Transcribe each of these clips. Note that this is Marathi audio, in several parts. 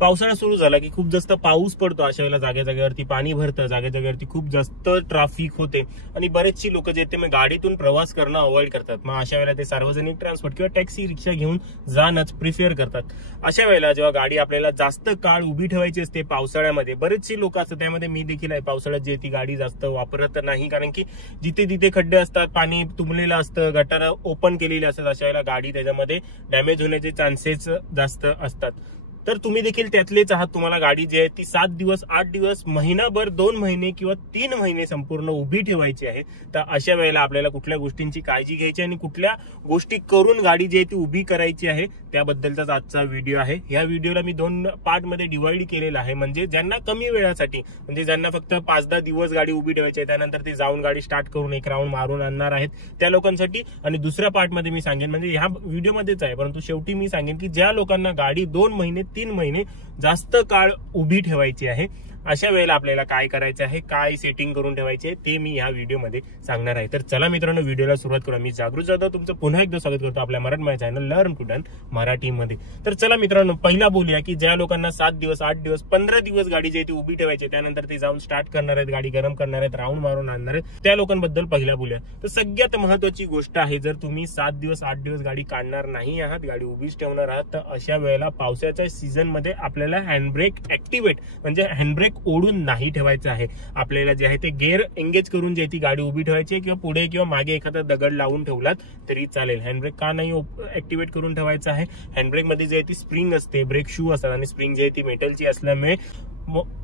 पावसाळा सुरू झाला की खूप जास्त पाऊस पडतो, अशा वेळेला जागे जागेवरती पाणी भरतं, जागे जागेवरती खूप जास्त ट्रॅफिक होते आणि बरेचशी लोक जे ते गाडीतून प्रवास करणं अवॉइड करतात. मग अशा वेळेला ते सार्वजनिक ट्रान्सपोर्ट किंवा टॅक्सी रिक्षा घेऊन जाणंच प्रिफर करतात. अशा वेळेला जेव्हा गाडी आपल्याला जास्त काळ उभी ठेवायची असते पावसाळ्यामध्ये, बरेचशी लोक असतात, त्यामध्ये मी देखील आहे, पावसाळ्यात जे ती गाडी जास्त वापरत नाही, कारण की जिथे तिथे खड्डे असतात, पाणी तुंबलेलं असतं, गटार ओपन केलेले असतात, अशा वेळेला गाडी त्याच्यामध्ये डॅमेज होण्याचे चान्सेस जास्त असतात. तर तुम्ही देखील त्यातलेच आहात. तुम्हाला गाडी जी आहे ती 7 दिवस 8 दिवस महिनाभर 2 महिने किंवा 3 महिने संपूर्ण उभी ठेवायची आहे. तर अशा वेळेला आपल्याला कुठल्या गोष्टींची काळजी घ्यायची आणि कुठल्या गोष्टी करून गाडी जी आहे ती उभी करायची आहे त्याबद्दलचाच आजचा व्हिडिओ आहे. या व्हिडिओला मी 2 पार्ट मध्ये डिवाइड केलेला आहे, म्हणजे ज्यांना कमी वेळासाठी, म्हणजे ज्यांना फक्त 5-10 दिवस गाडी उभी ठेवायची आहे, त्यानंतर ते जाऊन गाडी स्टार्ट करून एक राऊंड मारून आणणार आहेत त्या लोकांसाठी. आणि दुसऱ्या पार्ट मध्ये मी सांगेन, म्हणजे ह्या व्हिडिओमध्येच आहे परंतु शेवटी मी सांगेन की ज्या लोकांना गाडी 2 महिने 3 महिने जास्त काळ उभी ठेवायची आहे, अशा वेळेला आपल्याला काय करायचं आहे, काय सेटिंग करून ठेवायचे ते मी या व्हिडिओमध्ये सांगणार आहे. तर चला मित्रांनो, व्हिडिओला सुरुवात करूया. मी जागृत जाधव तुमचं पुन्हा एकदा स्वागत करतो आपल्या Marathi channel learn to done मराठीमध्ये. तर चला मित्रांनो, पहिला बोलूया की ज्या लोकांना 7 दिवस 8 दिवस 15 दिवस गाडी जी आहे ती उभी ठेवायची, त्यानंतर ते जाऊन स्टार्ट करणार आहेत, गाडी गरम करणार आहेत, राऊंड मारून आणणार आहेत, त्या लोकांबद्दल पहिला बोलूया. तर सगळ्यात महत्वाची गोष्ट आहे, जर तुम्ही 7 दिवस 8 दिवस गाडी काढणार नाही आहात, गाडी उभीच ठेवणार आहात, तर अशा वेळेला पावसाच्या सीझन मध्ये आपल्याला हँडब्रेक ऍक्टिव्हेट म्हणजे हँडब्रेक ओढून नाही ठेवायचं आहे. आपल्याला जे आहे ते गिअर एंगेज करून जे ती गाडी उभी ठेवायची, किंवा पुढे किंवा मागे एखादा दगड लावून ठेवलात तरी चालेल. हँडब्रेक का नाही ऍक्टिव्हेट करून ठेवायचं आहे? हँडब्रेक मध्ये जे ती स्प्रिंग असते, ब्रेक शू असतात आणि स्प्रिंग जे ती मेटलची असल्यामुळे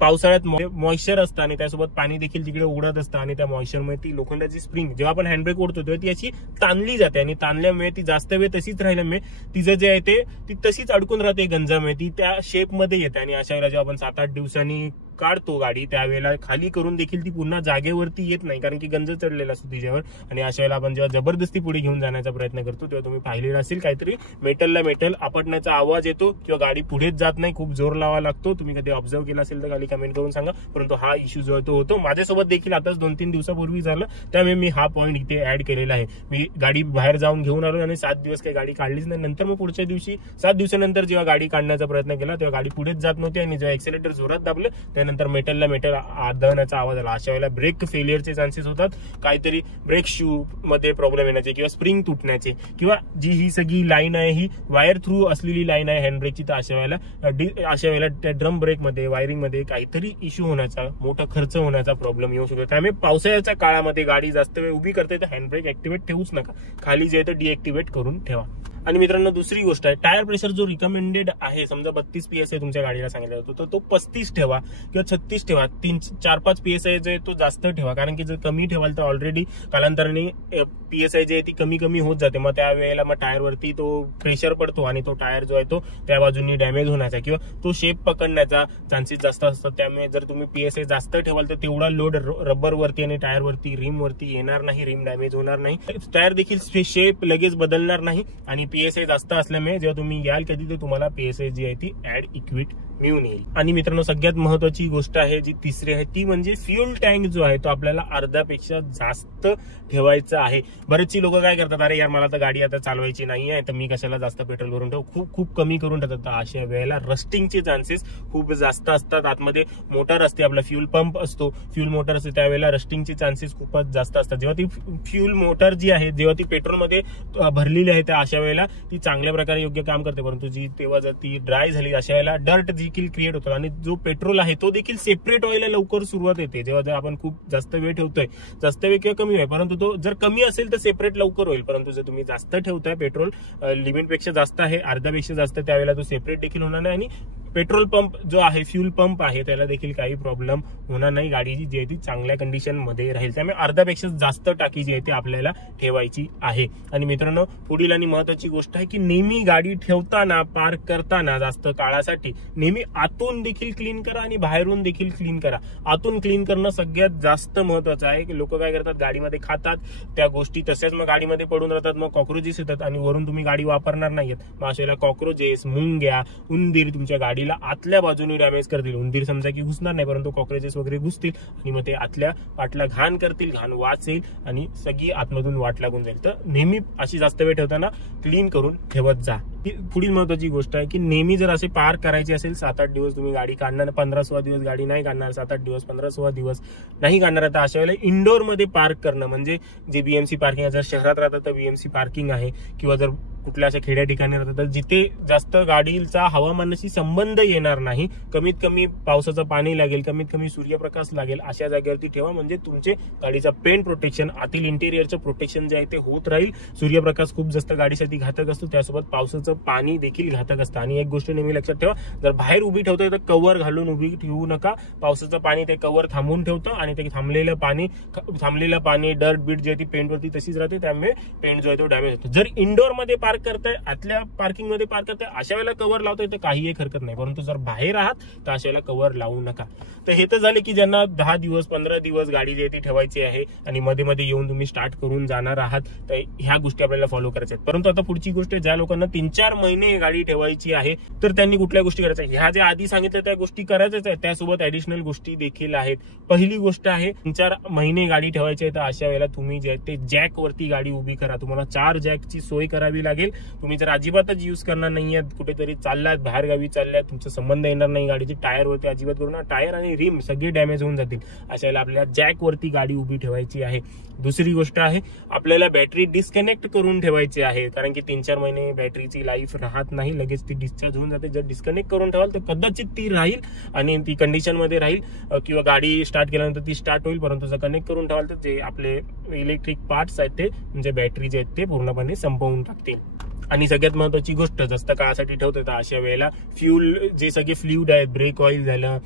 पावसाळ्यात मॉइश्चर असतं आणि त्यासोबत पाणी देखील तिकडे उडत असतं आणि त्या मॉइश्चरमुळे ती लोखंडाची स्प्रिंग जेव्हा आपण हँडब्रेक ओढतो तेव्हा ती अशी ताणली जाते आणि ताणल्यामुळे ती जास्त वेळ तशीच राहिल्यामुळे तिचं जे आहे ती तशीच अडकून राहते गंजामुळे, ती त्या शेप मध्ये येते. आणि अशा वेळेला जेव्हा आपण 7-8 दिवसांनी काढतो गाडी, त्यावेळेला खाली करून देखील ती पुन्हा जागेवरती येत नाही, कारण की गंज चढलेला असतो तिच्यावर. आणि अशा वेळेला आपण जेव्हा जबरदस्ती पुढे घेऊन जाण्याचा प्रयत्न करतो तेव्हा तुम्ही पाहिलेलं असेल, काहीतरी मेटलला मेटल आपटण्याचा आवाज येतो किंवा गाडी पुढेच जात नाही, खूप जोर लावा लागतो. तुम्ही कधी ऑब्झर्व केला असेल तर खाली कमेंट करून सांगा. परंतु हा इश्यू जो आहे तो होतो. माझ्यासोबत देखील आताच 2-3 दिवसापूर्वी झालं, त्यामुळे मी हा पॉईंट इथे ऍड केलेला आहे. मी गाडी बाहेर जाऊन घेऊन आलो आणि 7 दिवस काही गाडी काढलीच नाही. नंतर मग पुढच्या दिवशी 7 दिवसानंतर जेव्हा गाडी काढण्याचा प्रयत्न केला तेव्हा गाडी पुढेच जात नव्हती आणि जेव्हा एक्सेलेटर जोरात दाबलं त्यानंतर मेटलला मेटल आदळण्याचा आवाज आला. अशा वेळेला ब्रेक फेलियरचे चान्सेस होतात, काहीतरी ब्रेक शू मध्ये प्रॉब्लेम येण्याचे किंवा स्प्रिंग तुटण्याचे, किंवा जी ही सगळी लाईन आहे ही वायर थ्रू असलेली लाईन आहे हँडब्रेकची, तर अशा वेळेला त्या ड्रम ब्रेक मध्ये वायरिंग मध्ये काहीतरी इश्यू होण्याचा, मोठा खर्च होण्याचा प्रॉब्लेम येऊ शकतो. त्यामुळे पावसाळ्याच्या काळामध्ये गाडी जास्त वेळ उभी करते तर हँडब्रेक ऍक्टिव्हेट ठेवूच नका, खाली जे आहे डिऍक्टिव्हेट करून ठेवा. आणि मित्रांनो, दुसरी गोष्ट आहे, टायर प्रेशर जो रिकमेंडेड आहे, समजा 32 PSI तुमच्या गाडीला सांगितलं जातो तर तो 35 ठेवा किंवा 36 ठेवा. 4-5 PSI जो आहे तो जास्त ठेवा, कारण की जर कमी ठेवाल तर ऑलरेडी कालांतराने PSI जे आहे ती कमी कमी होत जाते. मग त्यावेळेला मग टायरवरती तो प्रेशर पडतो आणि तो टायर जो आहे तो त्या बाजूनी डॅमेज होण्याचा किंवा तो शेप पकडण्याचा चान्सेस जास्त असतात. त्यामुळे जर तुम्ही PSI जास्त ठेवाल तर तेवढा लोड रबरवरती आणि टायरवरती, रिमवरती येणार नाही, रिम डॅमेज होणार नाही, टायर देखील शेप लगेच बदलणार नाही. आणि PSI जास्त असल्यामुळे जेव्हा तुम्ही याल कधी तर तुम्हाला PSI जी आहे ती ऍड इक्विट मिळून येईल. आणि मित्रांनो, सगळ्यात महत्वाची गोष्ट आहे जी तिसरी आहे ती म्हणजे फ्युल टँक जो आहे तो आपल्याला अर्ध्यापेक्षा जास्त ठेवायचा आहे. बरेचशी लोक काय करतात, अरे यार मला तर गाडी आता चालवायची नाही आहे तर मी कशाला जास्त पेट्रोल भरून ठेवू, खूप कमी करून ठेवतात. अशा वेळेला रस्टिंगचे चान्सेस खूप जास्त असतात. आतमध्ये मोटर असते, आपला फ्युल पंप असतो, फ्युल मोटर असते, त्यावेळेला रस्टिंगचे चान्सेस खूपच जास्त असतात. जेव्हा ती फ्युल मोटर जी आहे जेव्हा ती पेट्रोलमध्ये भरलेली आहे तर अशा वेळेला ती चांगल्या प्रकारे योग्य काम करते, परंतु जी तेव्हा जर ती ड्राय झाली अशा वेळेला डर्ट देखील क्रिएट होतात आणि जो पेट्रोल आहे तो देखील सेपरेट व्हायला लवकर सुरुवात येते. जेव्हा आपण खूप जास्त वेळ ठेवतोय, जास्त वेळ किंवा कमी वेळ, परंतु तो जर कमी असेल तर सेपरेट लवकर होईल, परंतु जर तुम्ही जास्त ठेवताय, पेट्रोल लिमिटपेक्षा जास्त आहे, अर्ध्यापेक्षा जास्त, त्यावेळेला तो सेपरेट देखील होणार नाही आणि पेट्रोल पंप जो आहे, फ्युल पंप आहे, त्याला देखील काही प्रॉब्लेम होणार नाही. गाडी जी आहे ती चांगल्या कंडिशन मध्ये राहील. त्यामुळे अर्ध्यापेक्षा जास्त टाकी जी आहे ती आपल्याला ठेवायची आहे. आणि मित्रांनो, पुढील आणि महत्वाची गोष्ट आहे की नेहमी गाडी ठेवताना, पार्क करताना जास्त काळासाठी नेहमी आतून देखील क्लीन करा आणि बाहेरून देखील क्लीन करा. आतून क्लीन करणं सगळ्यात जास्त महत्वाचं आहे. की लोक काय करतात, गाडीमध्ये खातात, त्या गोष्टी तशाच मग गाडीमध्ये पडून राहतात, मग कॉक्रोचेस येतात आणि वरून तुम्ही गाडी वापरणार नाहीयेत. मग अशा कॉक्रोचेस, मुंग्या, उंदीर तुमच्या गाडीला आतल्या बाजूने डॅमेज करतील. उंदीर समजा की घुसणार नाही, परंतु कॉक्रोचेस वगैरे घुसतील आणि मग ते आतल्या पाटला घाण करतील, घाण वास येईल आणि सगळी आतमधून वाट लागून जाईल. तर नेहमी अशी जास्त वेळ ठेवताना क्लीन करून ठेवत जा. पुढील महत्वाची गोष्ट आहे की नेहमी जर असे पार्क करायचे असेल 7-8 दिवस तुम्ही गाडी काढणार, 15-16 दिवस गाडी नाही काढणार, 7-8 दिवस 15-16 दिवस नाही काढणार, तर अशा वेळेला इंडोर मध्ये पार्क करणं म्हणजे जे बीएमसी पार्किंग आहे, जर शहरात राहतात तर बीएमसी पार्किंग आहे, किंवा जर कुठल्या अशा खेड्या ठिकाणी राहतात तर जिथे जास्त गाडीचा हवामानाशी संबंध येणार नाही, कमीत कमी पावसाचं पाणी लागेल, कमीत कमी सूर्यप्रकाश लागेल अशा जागेवरती ठेवा. म्हणजे तुमचे गाडीचा पेंट प्रोटेक्शन, आतील इंटेरियरचं प्रोटेक्शन जे आहे ते होत राहील. सूर्यप्रकाश खूप जास्त गाडीसाठी घातक असतो, त्यासोबत पावसाचं पाणी देखील घातक असतं. आणि एक गोष्ट नेहमी लक्षात ठेवा, जर बाहेर उभी ठेवतोय तर कव्हर घालून उभी ठेवू नका. पावसाचं पाणी ते कव्हर थांबवून ठेवतं आणि ते थांबलेलं पाणी डर्ट बीट जे ती पेंटवरती तशीच राहते, त्यामुळे पेंट जो आहे तो डॅमेज होतो. जर इंडोर मध्ये पार्क करताय, आतल्या पार्किंग मध्ये पार्क करताय, अशा वेळेला कव्हर लावतोय तर काही एक हरकत नाही, परंतु जर बाहेर आहात तर अशा वेळेला कव्हर लावू नका. तर हे तर झाले की ज्यांना 10 दिवस 15 दिवस गाडी जी आहे ती ठेवायची आहे आणि मध्ये मध्ये येऊन तुम्ही स्टार्ट करून जाणार आहात, तर ह्या गोष्टी आपल्याला फॉलो करायच्या आहेत. परंतु आता पुढची गोष्ट, ज्या लोकांना 3-4 महिने गाडी ठेवायची आहे तर त्यांनी कुठल्या गोष्टी करायच्या, ह्या ज्या आधी सांगितल्या त्या गोष्टी करायच्याच आहेत, त्यासोबत ऍडिशनल गोष्टी देखील आहेत. पहिली गोष्ट आहे, 3-4 महिने गाडी ठेवायची आहे तर अशा वेळेला तुम्ही जे आहे ते जॅक वरती गाडी उभी करा. तुम्हाला 4 जॅकची सोय करावी लागेल. तुम्ही जर अजिबातच युज करणार नाहीये, कुठेतरी चाललात, बाहेर गावी चालल्यात, तुमचा संबंध येणार नाही गाडीची, टायर वरती अजिबात करू नका, टायर आणि रिम सगळे डॅमेज होऊन जातील, अशा वेळेला आपल्याला जॅक वरती गाडी उभी ठेवायची आहे. दुसरी गोष्ट आहे, आपल्याला बॅटरी डिस्कनेक्ट करून ठेवायची आहे, कारण की 3-4 महिने बॅटरीची लाईफ राहत नाही, लगेच ती डिस्चार्ज होऊन जाते. जर डिस्कनेक्ट करून ठेवाल तर कदाचित ती राहील आणि ती कंडिशन मध्ये राहील, किंवा गाडी स्टार्ट केल्यानंतर ती स्टार्ट होईल. परंतु जर कनेक्ट करून ठेवाल तर जे आपले इलेक्ट्रिक पार्ट्स आहेत ते, म्हणजे बॅटरी जे आहेत ते पूर्णपणे संपवून टाकतील. आणि सगळ्यात महत्वाची गोष्ट, जास्त काळासाठी ठेवतो तर अशा वेळेला फ्यूल, जे सगळे फ्लुइड आहेत, ब्रेक ऑइल झालं,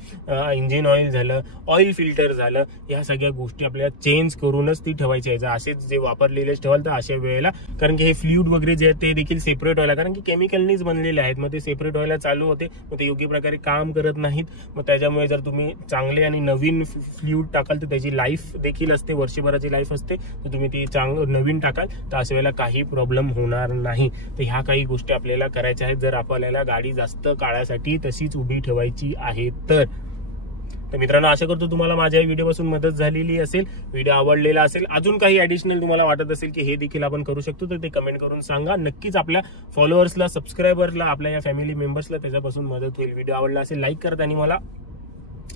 इंजिन ऑइल झालं, ऑइल फिल्टर झालं, या सगळ्या गोष्टी आपल्याला चेंज करूनच ती ठेवायची आहे. जर असेच जे वापरलेलेच ठेवाल तर अशा वेळेला, कारण की हे फ्लुइड वगैरे जे आहेत ते देखील सेपरेट व्हायला, कारण की केमिकलनीच बनलेले आहेत, मग ते सेपरेट व्हायला चालू होते, मग ते योग्य प्रकारे काम करत नाहीत. मग त्याच्यामुळे जर तुम्ही चांगले आणि नवीन फ्लुइड टाकाल तर त्याची लाईफ देखील असते, वर्षभराची लाईफ असते, तर तुम्ही ती नवीन टाकाल तर अशा वेळेला काही प्रॉब्लेम होणार नाही. तर ह्या काही गोष्टी आपल्याला करायच्या आहेत जर आपल्याला गाडी जास्त काळासाठी तशीच उभी ठेवायची आहे तर. मित्रांनो, आशा करतो तुम्हाला माझ्या व्हिडिओपासून मदत झालेली असेल, व्हिडिओ आवडलेला असेल. अजून काही ऍडिशनल तुम्हाला वाटत असेल की हे देखील आपण करू शकतो तर ते कमेंट करून सांगा. नक्कीच आपल्या फॉलोअर्सला, सबस्क्रायबरला, आपल्या या फॅमिली मेंबर्सला त्याच्यापासून मदत होईल. व्हिडिओ आवडला असेल लाईक करा,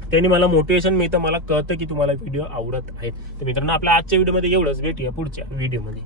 त्यांनी मला मोटिवेशन मिळतं, मला कळतं की तुम्हाला व्हिडिओ आवडत आहेत. तर मित्रांनो, आपल्या आजच्या व्हिडिओमध्ये एवढंच. भेटूया पुढच्या व्हिडिओमध्ये.